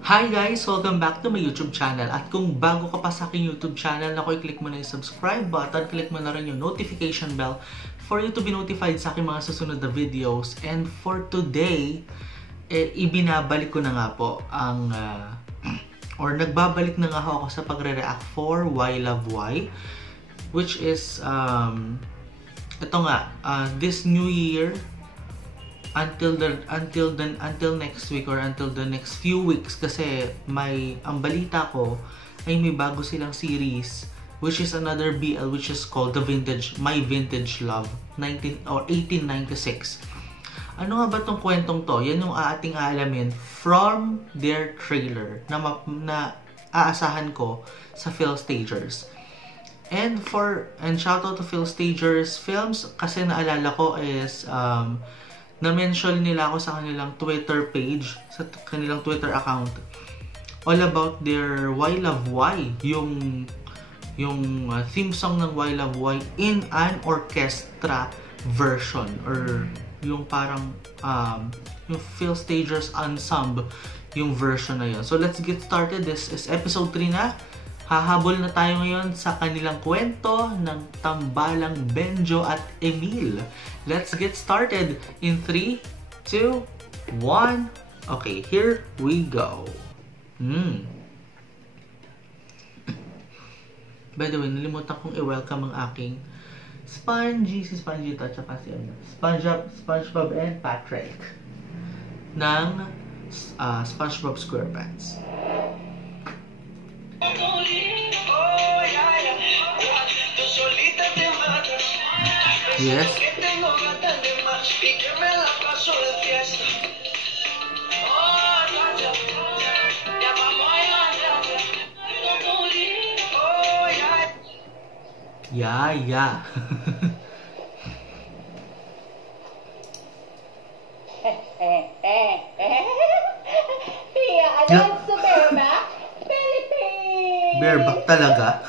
Hi guys! Welcome back to my YouTube channel. At kung bago ka pa sa aking YouTube channel, i-click mo na yung subscribe button, click mo na rin yung notification bell for you to be notified sa aking mga susunod na videos. And for today, ibinabalik ko na nga po ang, or nagbabalik na nga ako sa pagre-react for Why Love Why, which is, ito nga, this new year, until next week or until the next few weeks, kasi ang balita ko ay may bago silang series which is another BL which is called My Vintage Love 1896. Ano nga ba tong kwentong to? Yan yung ating aalamin from their trailer na aasahan ko sa Philstagers. And shoutout to Philstagers Films kasi naalala ko is na-mention nila ako sa kanilang Twitter page, sa kanilang Twitter account, all about their Why Love Why, yung theme song ng Why Love Why in an orchestra version, or yung parang yung Philstagers ensemble yung version na yun. So let's get started. This is episode 3 na. Hahabol na tayo ngayon sa kanilang kwento ng tambalang Benjo at Emil. Let's get started in 3, 2, 1. Okay, here we go. By the way, nalimutan kong i-welcome ang aking si Spongy to, at saka si SpongeBob and Patrick ng SpongeBob SquarePants. Yes. Yeah. Pia, Alonso Bareback? Philippines! Bareback talaga?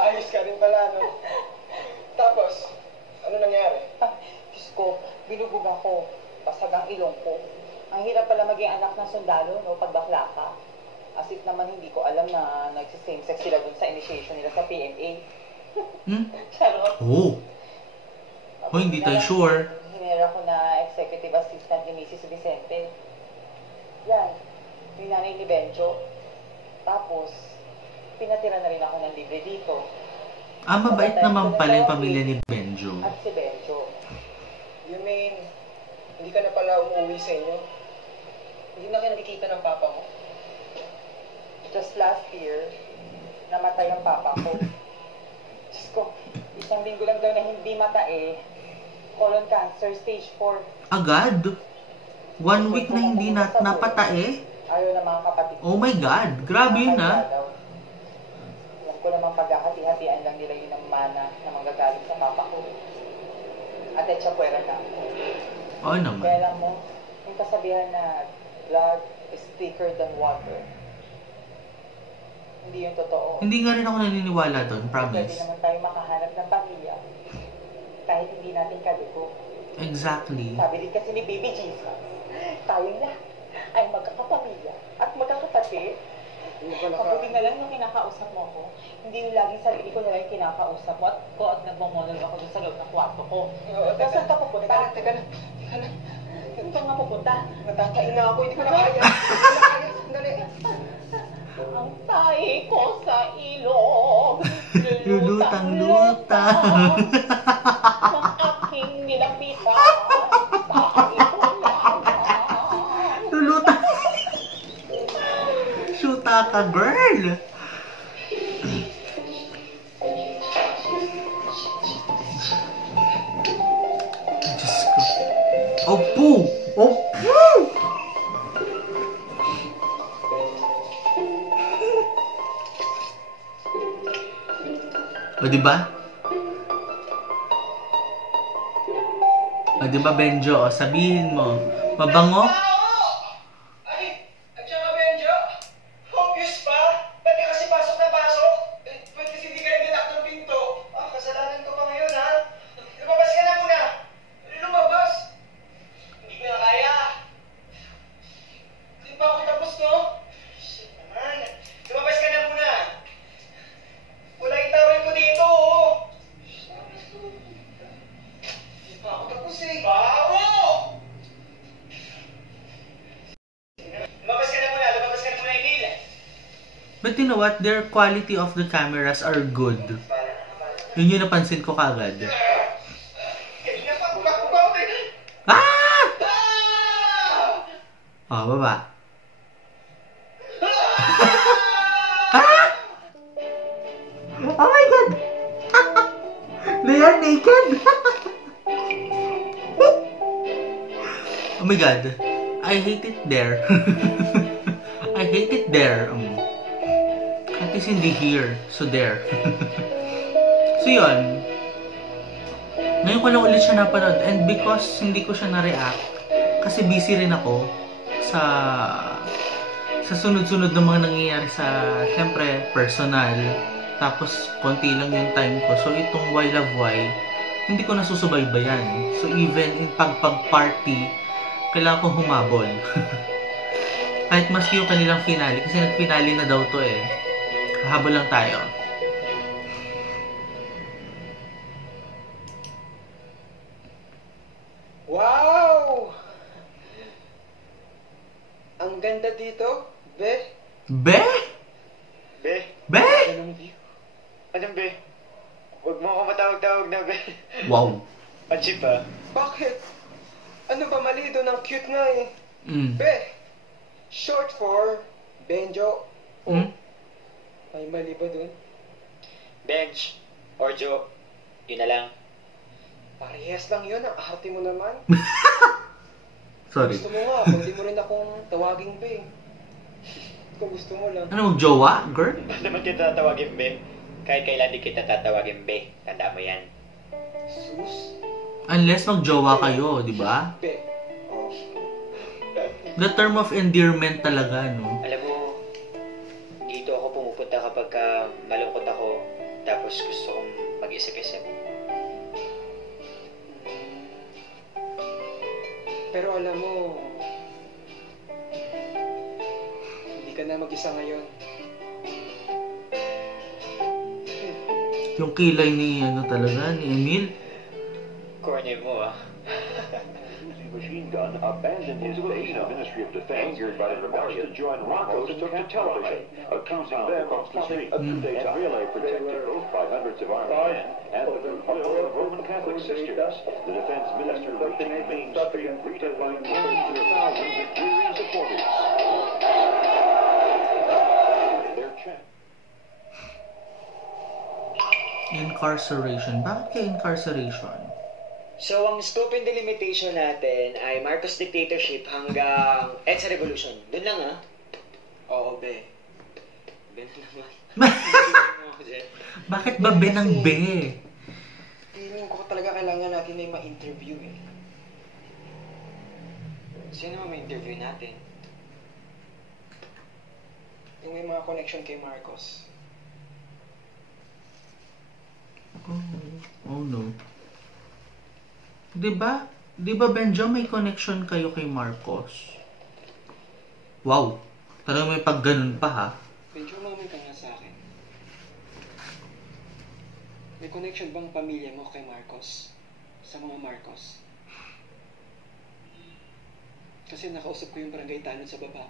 Ayos ka rin pala, no? Tapos, ano nangyari? Diyos ko, binubog ako. Basag ang ilong ko. Ang hirap pala maging anak ng sundalo, no? Pag bakla ka. As if naman hindi ko alam na nagsi-same-sex sila dun sa initiation nila sa PMA. Charot. Oh, hindi tayo sure. Hinira ko na executive assistant ni Mrs. Vicente. Yan. Yung nanay ni Benjo. Tapos, pinatira na rin ako ng libre dito. Mabait naman pala yung pamilya ni Benjo. At si Benjo. You mean, hindi ka na pala umuwi sa inyo? Hindi na kayo nakikita ng papa mo? Just last year, namatay ang papa ko. Diyos ko, isang linggo lang daw na hindi matae. Colon cancer, stage 4. Agad? 1 week na hindi napatae? Ayaw na mga kapatid. Oh my God! Grabe yun Alam ko namang paghahati-hatian lang nila yun ng mana na manggagaling sa papa ko. At etsapuera na. Oo naman. Kaya alam mo, yung kasabihan na blood is thicker than water. Hindi yung totoo. Hindi nga rin ako naniniwala doon, Pwede promise. naman tayo makahanap ng pamilya kahit hindi natin kadugo. Exactly. Sabi din kasi ni Baby Jesus, tayong lahat ay magkakapamilya at magkakapatid. Mabuti na lang yung kinakausap mo ako. Hindi yung laging sarili ko na lang yung kinakausap mo at nagmamonolog ako dun sa loob ng kwarto ko. Pero saan ka pupunta? Teka na. Saan ka nga pupunta? Natatayin na ako, hindi ko na kaya. Sandali. Ang tahi ko sa ilog, Lulutang-lutang. Ang aking nilapitan, tahi ko lamang. Lulutang. Shoota ka, girl! Diyos ko. Opo! O, diba? O, diba, Benjo? O, sabihin mo. Mabango? Ay, nandiyan ka, Benjo? Obvious pa? Ba't ka kasi pasok na pasok? Ba't kasi hindi ka naglalak ng pinto? Kasalanan ko pa ngayon, ha? Lumabas ka na muna! Lumabas! Hindi ko na kaya! But you know what? Their quality of the cameras are good. Yun yung napansin ko kagad. Ah! Oh, baba. Ah! Oh my God! They are naked! Oh my God. I hate it there. I hate it there. At least hindi here. So there. So yun. Ngayon ko lang ulit siya napanood. And because hindi ko siya na-react, kasi busy rin ako sa sunod-sunod na mga nangyayari sa, syempre, personal. Tapos, konti lang yung time ko. So, itong Why Love Why, hindi ko nasusubaybayan. So, even in pag-party, kailangan kong humabol. Kahit maski yung kanilang finale, kasi nag-finale na daw to eh. Habol lang tayo. Wow! Ang ganda dito, Be. Be? Be? Be? Anong view? Anong Be? Huwag mo ako matawag-tawag na Be. Wow. Achip ah. Bakit? Ano ba mali doon? Ang cute nga eh. Be. Short for Benjo. Ay, mali ba doon? Bench or Joe, yun na lang. Parehas lang yun. Ang arte mo naman. Sorry. Gusto mo nga. Pwede mo rin akong tawaging Be. Kung gusto mo lang. Ano, mag-jowa, girl? Ba't naman kita tatawagin Be? Kahit kailan di kita tatawagin Be. Tanda mo yan. Sus. Unless mag-jowa kayo, di ba? Be. Oh. The term of endearment talaga, no? Alam mo, dito ako pumupunta kapag malungkot ako. Tapos gusto kong mag-isip-isip. Pero alam mo, hindi ka na mag-isa ngayon. Yung kilay ni, ano talaga, ni Emil. Corny mo ah. Machine gun abandoned his base. The Ministry of Defense, forced to join Rocco's, took to television, accusing them of plotting a coup d'etat and relay protected both by hundreds of armed men and the goodwill of Roman Catholic sisters. The defense minister reaching Main Street, greeted by tens of thousands of weary supporters. Their chant. Incarceration. Bakit kaya incarceration? So, ang scope and delimitation natin ay Marcos dictatorship hanggang EDSA Revolution. Doon lang ah. Oo, Be. Ben naman. Bakit ba be ng be? Feeling ko talaga kailangan natin may ma-interview eh. Sino mo may interview natin? Yung may mga connection kay Marcos. Oh no. Diba? Diba, Benjo, may connection kayo kay Marcos? Wow. Talagang may pag ganun pa, ha? Medyo umamin ka nga sa akin. May connection bang pamilya mo kay Marcos? Sa mga Marcos? Kasi nakausap ko yung barangay tanod sa baba.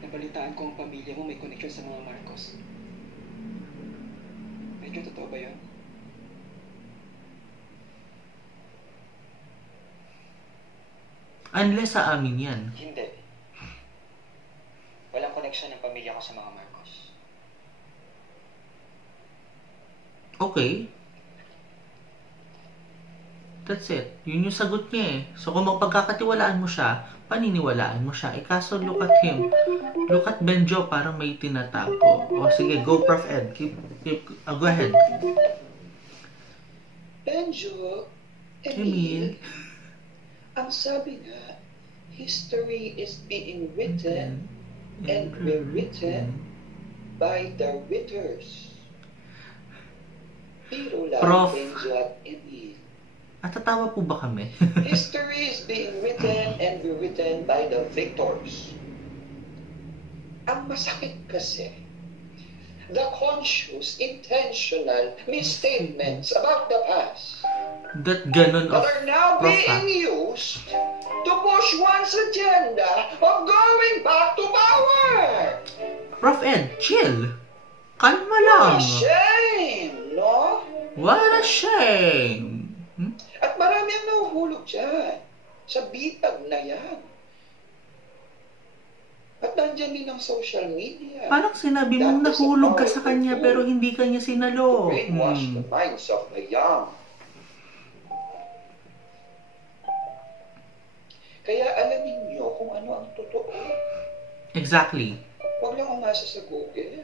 Nabalitaan ko ang pamilya mo may connection sa mga Marcos. Medyo totoo ba yun? Unless sa amin yan. Hindi. Walang connection ng pamilya ko sa mga Marcos. Okay. That's it. Yun yung sagot niya eh. So kung magpagkakatiwalaan mo siya, paniniwalaan mo siya. Eh kaso look at him. Look at Benjo, parang may tinatago. O sige, go Prof. Ed. Go ahead. Benjo, Emil. ang sabi nga, history is being written and rewritten by the writers. Pero lang, Prof. Benjo at Emil. Tatawa po ba kami? History is being written and rewritten by the victors. Ang masakit kasi, the conscious, intentional misstatements about the past That ganun that of are now Prof. being used to push one's agenda of going back to power. Prof. Ed, chill. Kalma lang. Shame, no? What a shame. At marami ang nahuhulog dyan. Sa bitag na yan. At nandyan din ang social media. Parang sinabi mong nahulog ka sa kanya pero hindi ka niya sinalo. Brainwash the minds of the young. Kaya alamin nyo kung ano ang totoo. Exactly. Huwag lang umasa sa Google.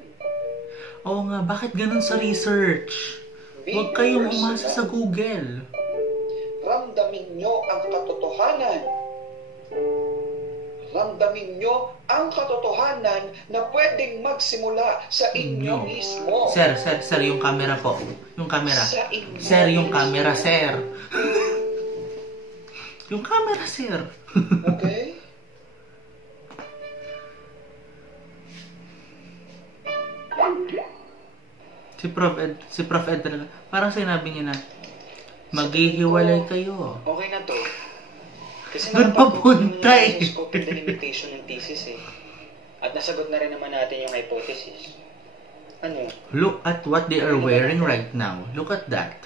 Oo nga, bakit ganun sa research? Huwag kayong umasa sa Google. Ramdamin nyo ang katotohanan. Ramdamin nyo ang katotohanan na pwedeng magsimula sa inyo mismo. Sir, yung camera po. Yung camera. Sir, yung camera, sir. Yung camera, sir. Okay? Si Prof. Ed talaga. Parang sinabi niya na, maghihiwalay kayo. Okay na to. Kasi Doon papunta eh. Yung scope and delimitation ng thesis eh. At nasagot na rin naman natin yung hypothesis. Ano? Look at what they are wearing right now. Look at that.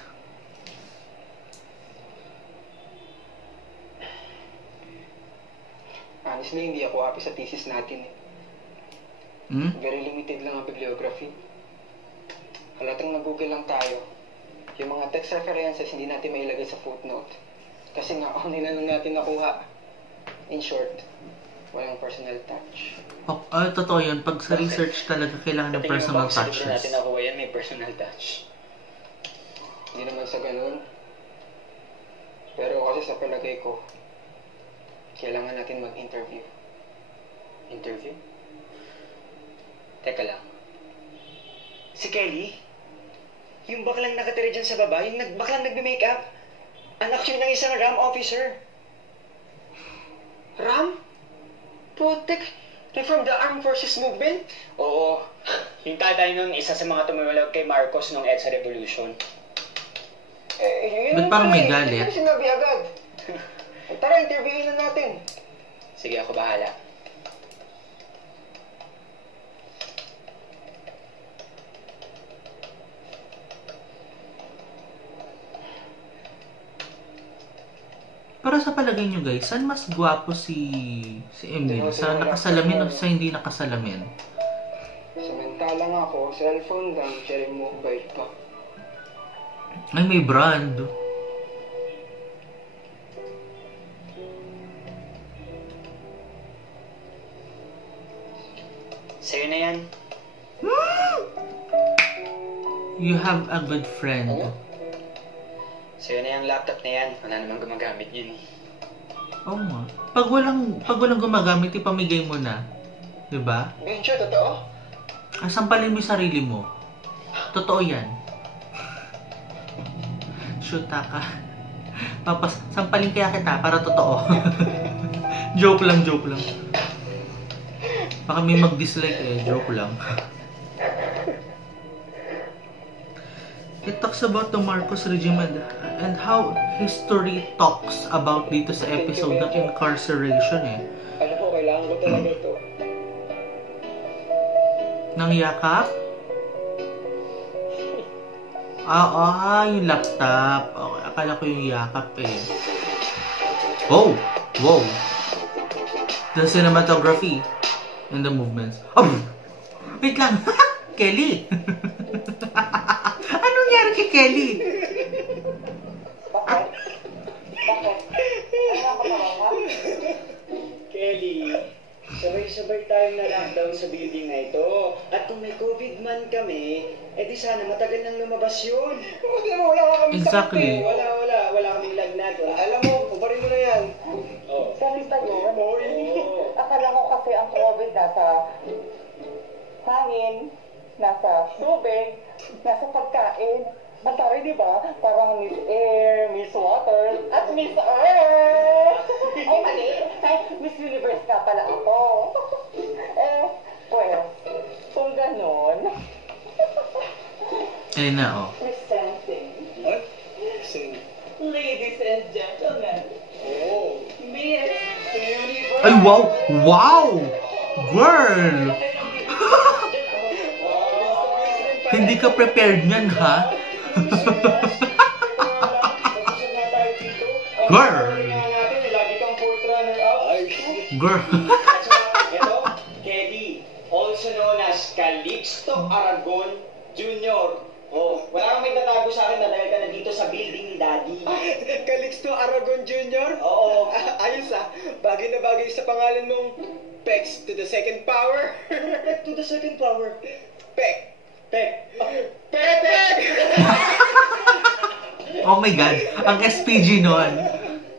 Honestly, hindi ako happy sa thesis natin eh. Very limited lang ang bibliography. Halatang nag-google lang tayo. Yung mga text references hindi natin mailagay sa footnote. Kasi nga, online lang natin nakuha. In short, walang personal touch. Totoo yun. Pag sa research talaga kailangan ng personal touches. Sa natin nakuha yan, may personal touch. Hindi naman sa ganun. Pero kasi sa palagay ko, kailangan natin mag-interview. Interview? Teka lang. Si Kelly? Yung baklang nakatira dyan sa baba? Yung baklang nagbe-makeup? Anak yun ng isang RAM officer. Ram? Putek, from the Armed Forces Movement? Oo. Yung tatay nun, isa sa mga tumulag kay Marcos nung EDSA Revolution. Ba't parang may galit? Hindi sinabi agad. Tara, interviewin na natin. Sige, ako bahala. Pero sa palagay nyo guys, saan mas gwapo si Emil? Sa nakasalamin o sa hindi nakasalamin? Samantalang ako, cellphone lang, siya rin mobile pa. Ay, may brand. Sa'yo na yan. You have a good friend. Sa'yo na yung laptop na yan. Wala namang gumagamit yun eh. Oo nga. Pag walang gumagamit, ipamigay mo na. Diba? Benjo, totoo? Sampalin mo yung sarili mo. Totoo yan. Shoot ka. Sampalin kaya kita para totoo. Joke lang. Baka may mag-dislike eh. Joke lang. It talks about the Marcos regime and how history talks about dito sa episode ng incarceration eh. Alam ko, kailangan ko talaga ito. Nang yakap? Yung laptop. Okay, akala ko yung yakap eh. Oh! Wow! The cinematography and the movements. Oh! Wait lang! Kelly! Anong nangyari kay Kelly? Bakit? Ano ako tawaga? Kelly, sabay-sabay tayong na-lockdown sa building na ito. At kung may COVID man kami, di sana matagal nang lumabas yun. Hindi mo, wala ka kami Exactly. sakit eh. Wala kaming lagnat. Alam mo, ubarin mo na yan. Oh. Salita yun. Oo. Akala ko kasi ang COVID nasa hangin, nasa tubig, nasa pagkain. Matari, di ba? Parang Miss Air, Miss Water, at Miss Earth! Ay, mali! Ay, Miss Universe nga pala ako. Well, kung ganon, Na. presenting. What? Ladies and gentlemen, Miss Universe! Ay, wow! Wow! Girl! Hindi ka prepared niyan, ha? Girl! Girl! Ito, Kelly, also known as Calixto Aragon Jr. Oh, wala kang may tatago sa akin na dahil ka na dito sa building ni Daddy. Calixto Aragon Jr.? Oo. Ayos ah. Bagay na bagay sa pangalan mong Pex to the second power. Back to the second power. Pek. Pek. Pek! Oh my God, ang SPG nun.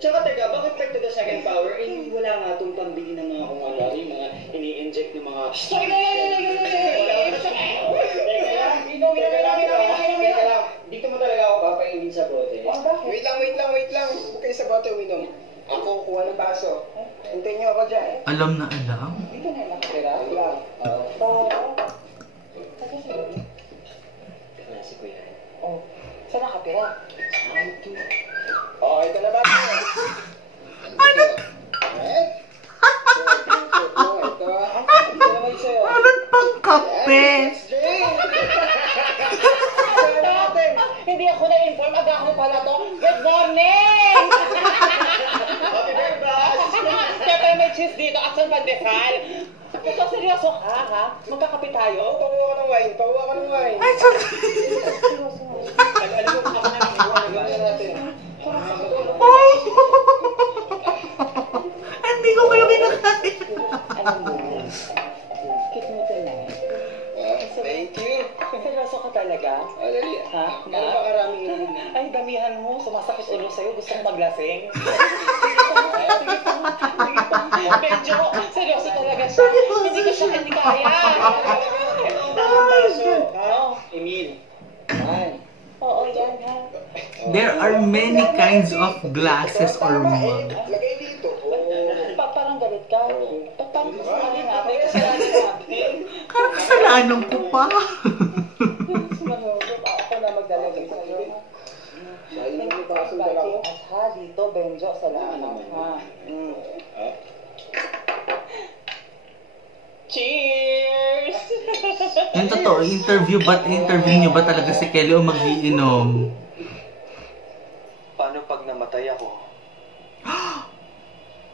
Tsaka teka, bakit back to the second power? Eh, wala nga itong pambili ng mga kung ano, yung mga ini-inject ng mga... Teka lang, dito mo talaga ako papaingin sa bote. Wait lang. Huwag kayo sa bote uminom. Ako kuha ng baso. Hintayin niyo ako dyan. Alam na alam. Dito na nakatira. Lang. Klasiko yan. Oh, saan nakatira? Oh, ito na ba? Ano? Ito naman sa'yo. Anong pang kape? Hindi ako na-inform. Agahan pala to. Good morning! Siyempre may cheese dito at saan pandesal. Ito, seryoso ka, ha? Magkakape tayo? Pakuha ka ng wine. Ay, so... Alam mo, ako na lang iwan natin. Oh! Hindi ko kayo kinakain. Alam mo, cute mo din eh. Thank you. Seryoso ka talaga? Dali. Ha? Ano ba karaming inumin? Ay, damihan mo. Sumasakit ulo sa'yo. Gusto mong maglasing. Medyo, seryoso talaga siya. Hindi ko siya hindi kaya. Ito ang bagong baso. Ha? Emil. Yan. Oo, yan ha. There are many kinds of glasses or mug. Lagay dito. Parang galit ka. Ba't parang kasalanan natin? Kasalanan natin. Parang kasalanan ko pa. Ako na magdalagay sa'yo. Ayun yung baso dala ko. Ha, dito, Benjo, salamat ha. Cheers! Yung totoo, interview nyo ba talaga si Kelly o mag-iinom? Paano pag namatay ako?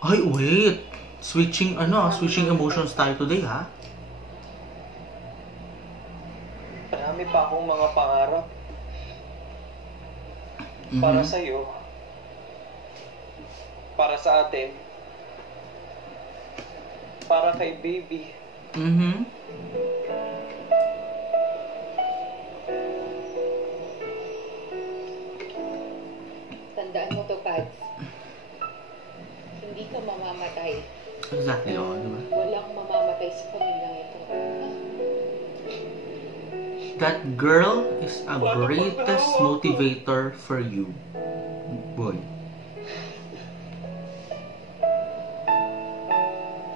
Ay, wait. Switching emotions tayo today, ha? Marami pa akong mga pangarap. Para sa'yo. Para sa atin. Para kay baby. Tandaan mo to, Pads. Hindi ka mamamatay. Exactly, oo, diba? Walang mamamatay sa pamilyang ito. That girl is a greatest motivator for you. Boy.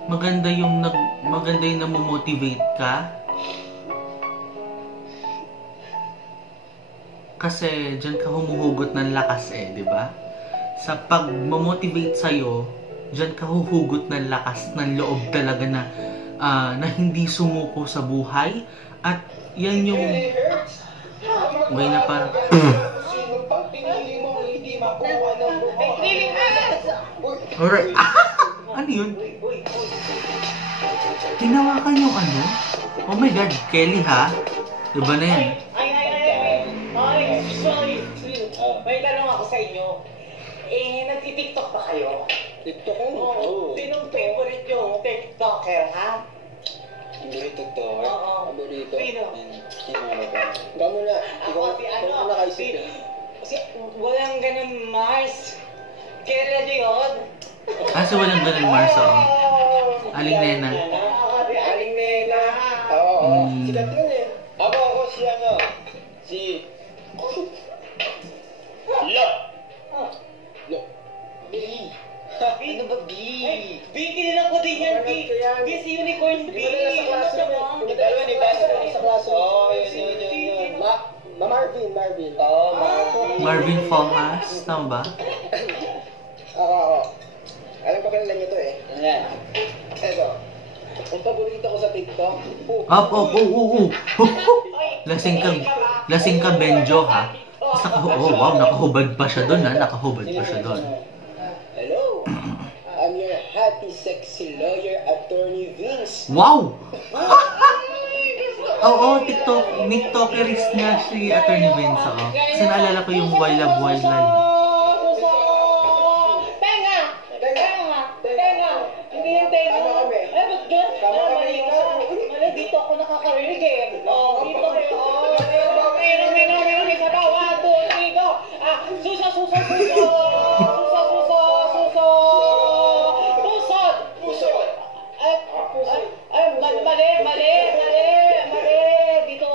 Maganda yung namomotivate ka. Kasi diyan ka humuhugot ng lakas di ba? Sa pag-motivate sa'yo, diyan ka huhugot ng lakas, ng loob talaga na hindi sumuko sa buhay. At yan yung way na parang Sino pang pinili mo hindi makuha ng buhay? alright. Ano yun? Tinawakan yung ano? Oh my God, Kelly ha? Diba na yan? Ay, sorry. May tanong ako sa inyo. Nagti-TikTok pa kayo? TikTok Oo. Sinong favorite yung TikToker, ha? Paborito to. Oo. Paborito. Sino? Ikaw muna. Ako si ano? Walang ganun, Mars. Kaya yun? Kasi walang ganun, Mars, Aling Nena. Aling Nena. Oo. Sikat yun eh. Ako si ano? Si... Lo! Lo. B! Ano ba B? B, kinilang ko din yan, B. B, si Unicorn B. Di ba nasa klase mo? Yung dalawa ni Bas sa klase. Oo, yun. Marvin. Oo, Marvin. Marvin Fohas, tama ba? Ako. Alam ko kilala niyo to eh. Yan. Eto. Ang paborito ko sa TikTok. Lasing ka Benjo ha. Wow, nakahubad pa siya doon ha. Nakahubad pa siya doon. Hello, I'm your happy, sexy lawyer, Attorney Vince. Wow! Oo, TikTokerist nga si Attorney Vince. Kasi naalala ko yung Why Love Why Live. Hindi yung tenga. Ba't dyan? Mali ka. Mali, dito ako nakakarinig eh. Dito eh. May sabaw. 1, 2, 3, go. Susa. Mali. Dito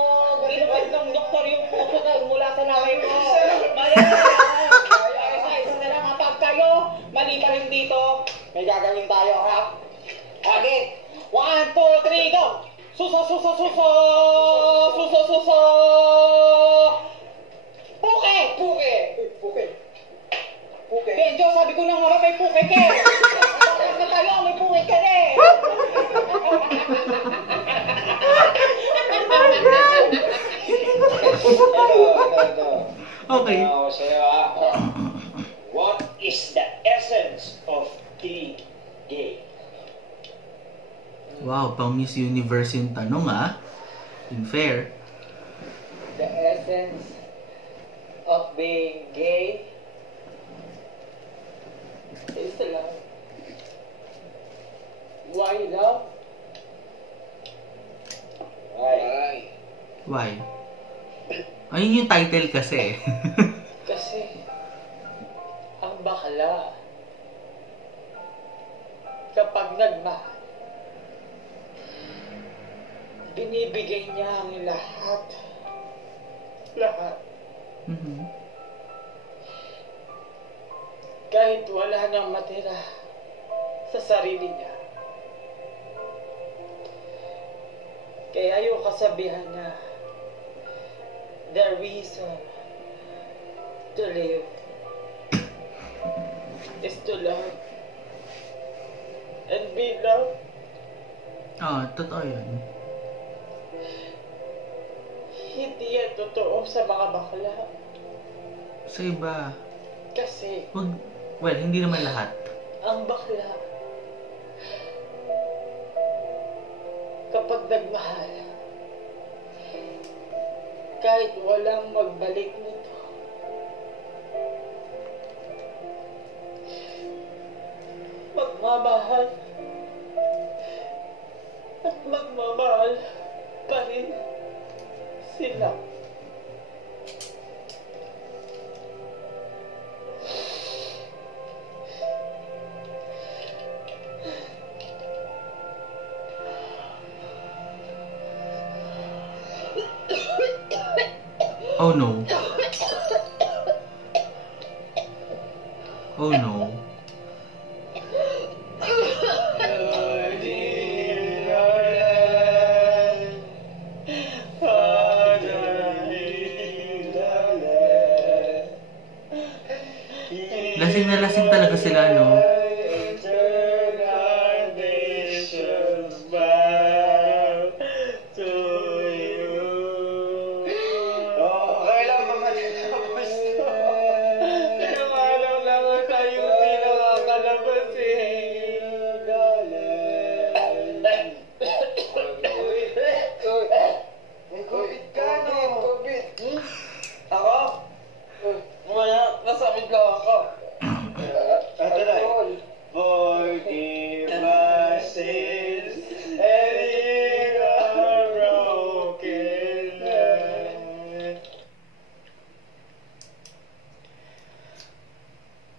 ng doktor yung puso na mula sa laway ko. Mali. Isa na lang kapag kayo, mali pa rin dito. May gagawin tayo, ha? Again. 1, 2, 3, go! Suso! Puke! Benjo, sabi ko na nga may puke ka eh! Kapag na tayo, may puke ka eh! Okay. What is the essence of being gay? Wow, pang Miss Universe yung tanong Unfair. The essence of being gay is love. Why love? Why? Ayun yung title kasi. Kasi ang bakla kapag nagmahal, binibigay niya ang lahat. Kahit wala nang matira sa sarili niya. Kaya yung kasabihan na the reason to live is to love and be loved. Totoo yun. Hindi yan totoo sa mga bakla. Sa iba. Kasi Well, hindi naman lahat. ang bakla kapag nagmahal, kahit walang magbalik nito, magmamahal at magmamahal pa rin sila. Oh no. Oh no. Lasing na lasing talaga sila, no?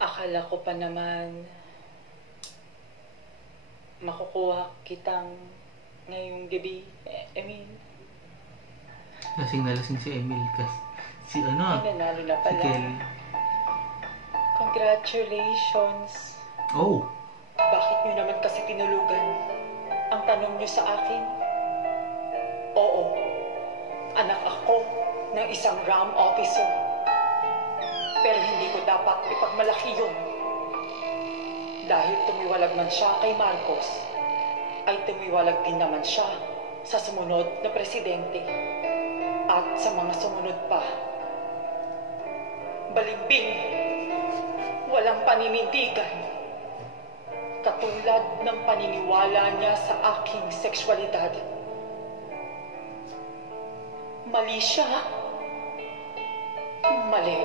Akala ko pa naman makukuha kitang ngayong gabi. Lasing na lasing si Emil kasi si nanalo na si pala. Kelly. Congratulations. Oh, Bakit nyo naman kasi tinulugan ang tanong nyo sa akin? Oo, anak ako ng isang RAM officer. Pero hindi ko dapat ipagmalaki yun. Dahil tumiwalag man siya kay Marcos, ay tumiwalag din naman siya sa sumunod na presidente at sa mga sumunod pa. Balimbing, walang paninindigan, katulad ng paniniwala niya sa aking sexualidad. Mali siya. Mali.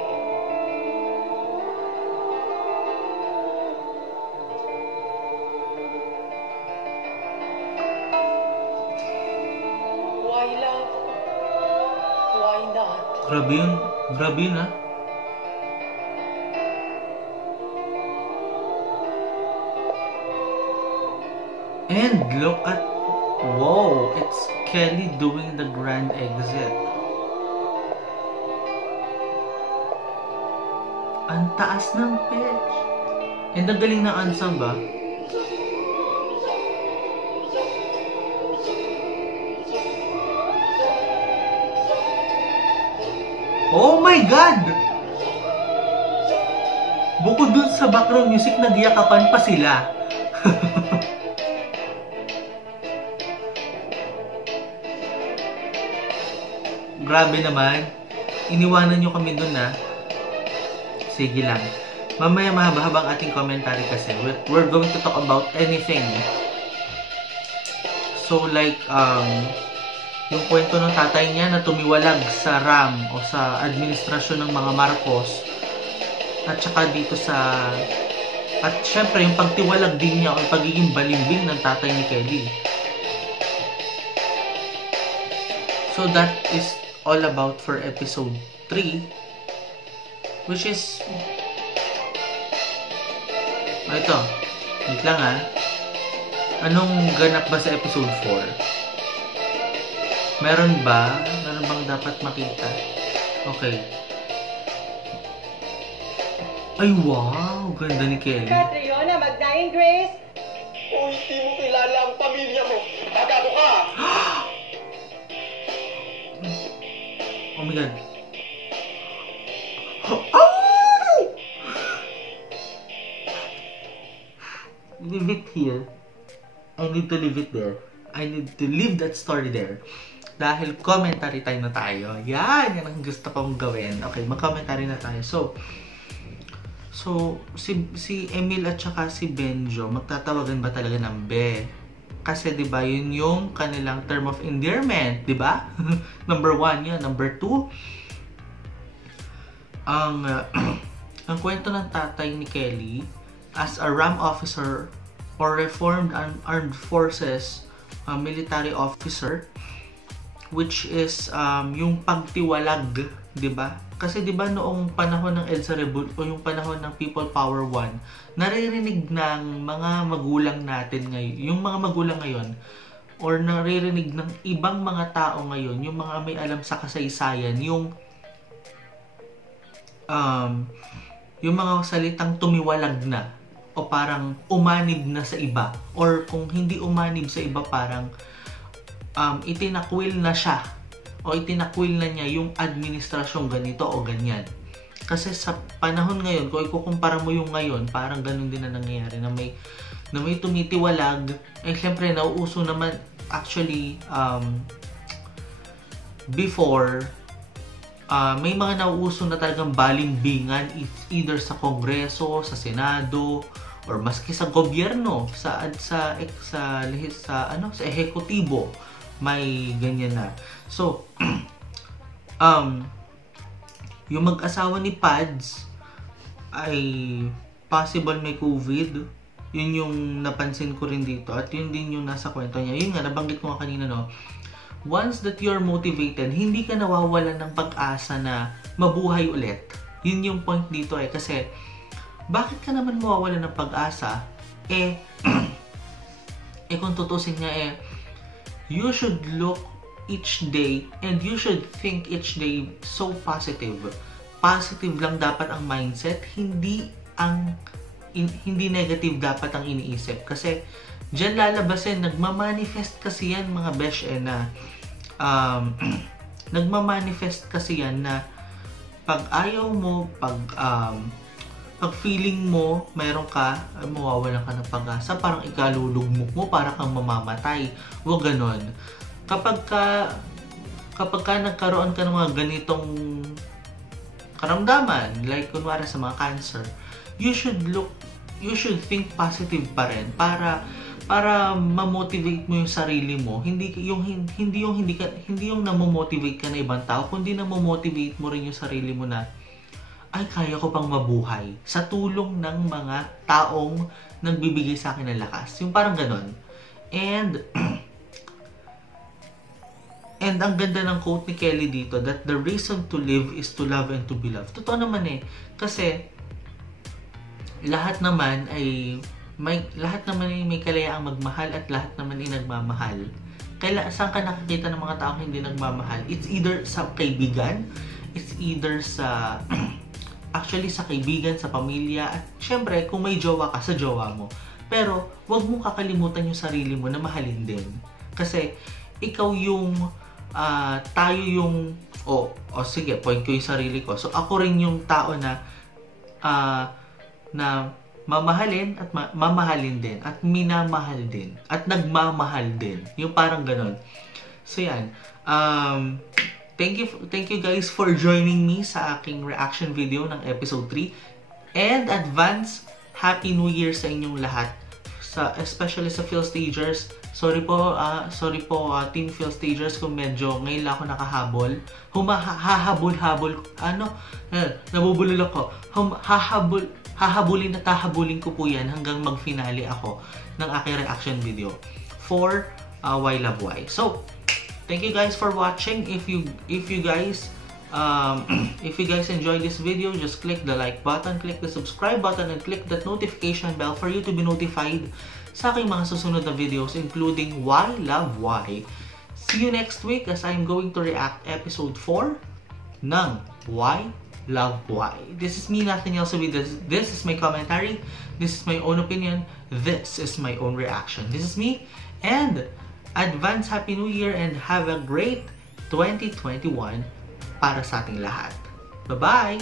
Why love? Why not? Grabe yun. Grabe yun, ha? And look at, wow, it's Kelly doing the grand exit. Ang taas ng pitch. And ang galing ng ensemble, ba? Oh my God! Bukod dun sa background music, nagyakapan pa sila. Grabe naman. Iniwanan nyo kami dun, ha? Sige lang. Mamaya mahaba-habang ating commentary kasi we're going to talk about anything. So like, yung kwento ng tatay niya na tumiwalag sa RAM o sa administrasyon ng mga Marcos, at saka dito sa, at syempre yung pagtiwalag din niya o pagiging balimbing ng tatay ni Kelly. So that is all about for episode 3, which is ito, wait lang, ha. Anong ganap ba sa episode 4? Meron ba? Meron bang dapat makita? Okay. Ay, wow! Ganda ni Kelly. Catriona, Magdaing Grace! O hindi mo kilala ang pamilya mo. Tagado ka! Oh my God. Leave it here. I need to leave it there. I need to leave that story there. Dahil commentary time na tayo. Yan ang gusto kong gawin. Okay, mag-commentary na tayo. So si Emil at saka si Benjo, magtatawagan ba talaga ng be? Kasi 'di ba yun yung kanilang term of endearment, 'di ba? Number 1 yan. Number 2, ang kwento ng tatay ni Kelly as a RAM officer or reformed armed forces military officer, which is yung pagtiwalag, 'di ba? Kasi 'di ba noong panahon ng EDSA Revolt o yung panahon ng People Power 1, naririnig ng mga magulang natin ngayon, yung mga magulang ngayon, or naririnig ng ibang mga tao ngayon, yung mga may alam sa kasaysayan, yung mga salitang tumiwalag na o parang umanib na sa iba, or kung hindi umanib sa iba, parang itinakwil na siya o itinakwil na niya yung administrasyong ganito o ganyan. Kasi sa panahon ngayon, kung ikukumpara mo yung ngayon, parang ganun din na nangyayari, na may tumitiwalag. Eh syempre nauuso naman actually before, may mga nauuso na talagang balimbingan, either sa Kongreso, sa Senado, or maski sa gobyerno, sa ehekutibo, may ganyan na. So, yung mag-asawa ni Pads ay possible may COVID. Yun yung napansin ko rin dito. At yun din yung nasa kwento niya. Yun nga, nabanggit ko nga kanina, no? Once that you're motivated, hindi ka nawawalan ng pag-asa na mabuhay ulit. Yun yung point dito eh. Kasi, bakit ka naman mawawalan ng pag-asa? Kung tutusin nga you should look each day and you should think each day so positive. Positive lang dapat ang mindset, hindi negative dapat ang iniisip. Kasi diyan lalabasin, nagmamanifest kasi yan mga besh na nagmamanifest kasi yan na pag ayaw mo, pag feeling mo, meron ka, mawawalan ka ng pag-asa, parang ikalulugmok mo, para kang mamamatay. Huwag ganon. Kapag ka nagkaroon ka ng mga ganitong karamdaman, like kunwari sa mga cancer, you should think positive pa rin para ma-motivate mo yung sarili mo. Hindi yung namo-motivate ka na ibang tao, kundi namo-motivate mo rin yung sarili mo na ay, kaya ko pang mabuhay sa tulong ng mga taong nagbibigay sa akin ng lakas. Yung parang ganon. And ang ganda ng quote ni Kelly dito, that the reason to live is to love and to be loved. Totoo naman eh. Kasi lahat naman ay may kalayaang magmahal at lahat naman ay nagmamahal. Saan ka nakikita ng mga taong hindi nagmamahal? It's either sa kaibigan, it's either sa actually sa kaibigan, sa pamilya, at syempre kung may jowa ka, sa jowa mo. Pero wag mong kakalimutan yung sarili mo na mahalin din. Kasi ikaw yung tayo yung sige, point ko yung sarili ko. So ako rin yung tao na mamahalin at mamahalin din at minamahal din at nagmamahal din. Yung parang ganon. So yan. Thank you guys for joining me sa aking reaction video ng episode 3. And advance Happy New Year sa inyong lahat. Especially sa Philstagers. Sorry po Team Philstagers kung medyo ngayon lang ako nakahabol. Hahabol. Nabubulol ako. Hahabulin ko po yan hanggang mag-finale ako ng aking reaction video for Why Love Why. So, thank you guys for watching. If you guys enjoyed this video, just click the like button, click the subscribe button, and click that notification bell for you to be notified sa aking mga susunod na videos, including Why Love Why. See you next week as I'm going to react episode 4 ng Why Love Why. This is me, nothing else with this. This is my commentary. This is my own opinion. This is my own reaction. This is me, and advance Happy New Year and have a great 2021 para sa ating lahat. Bye-bye!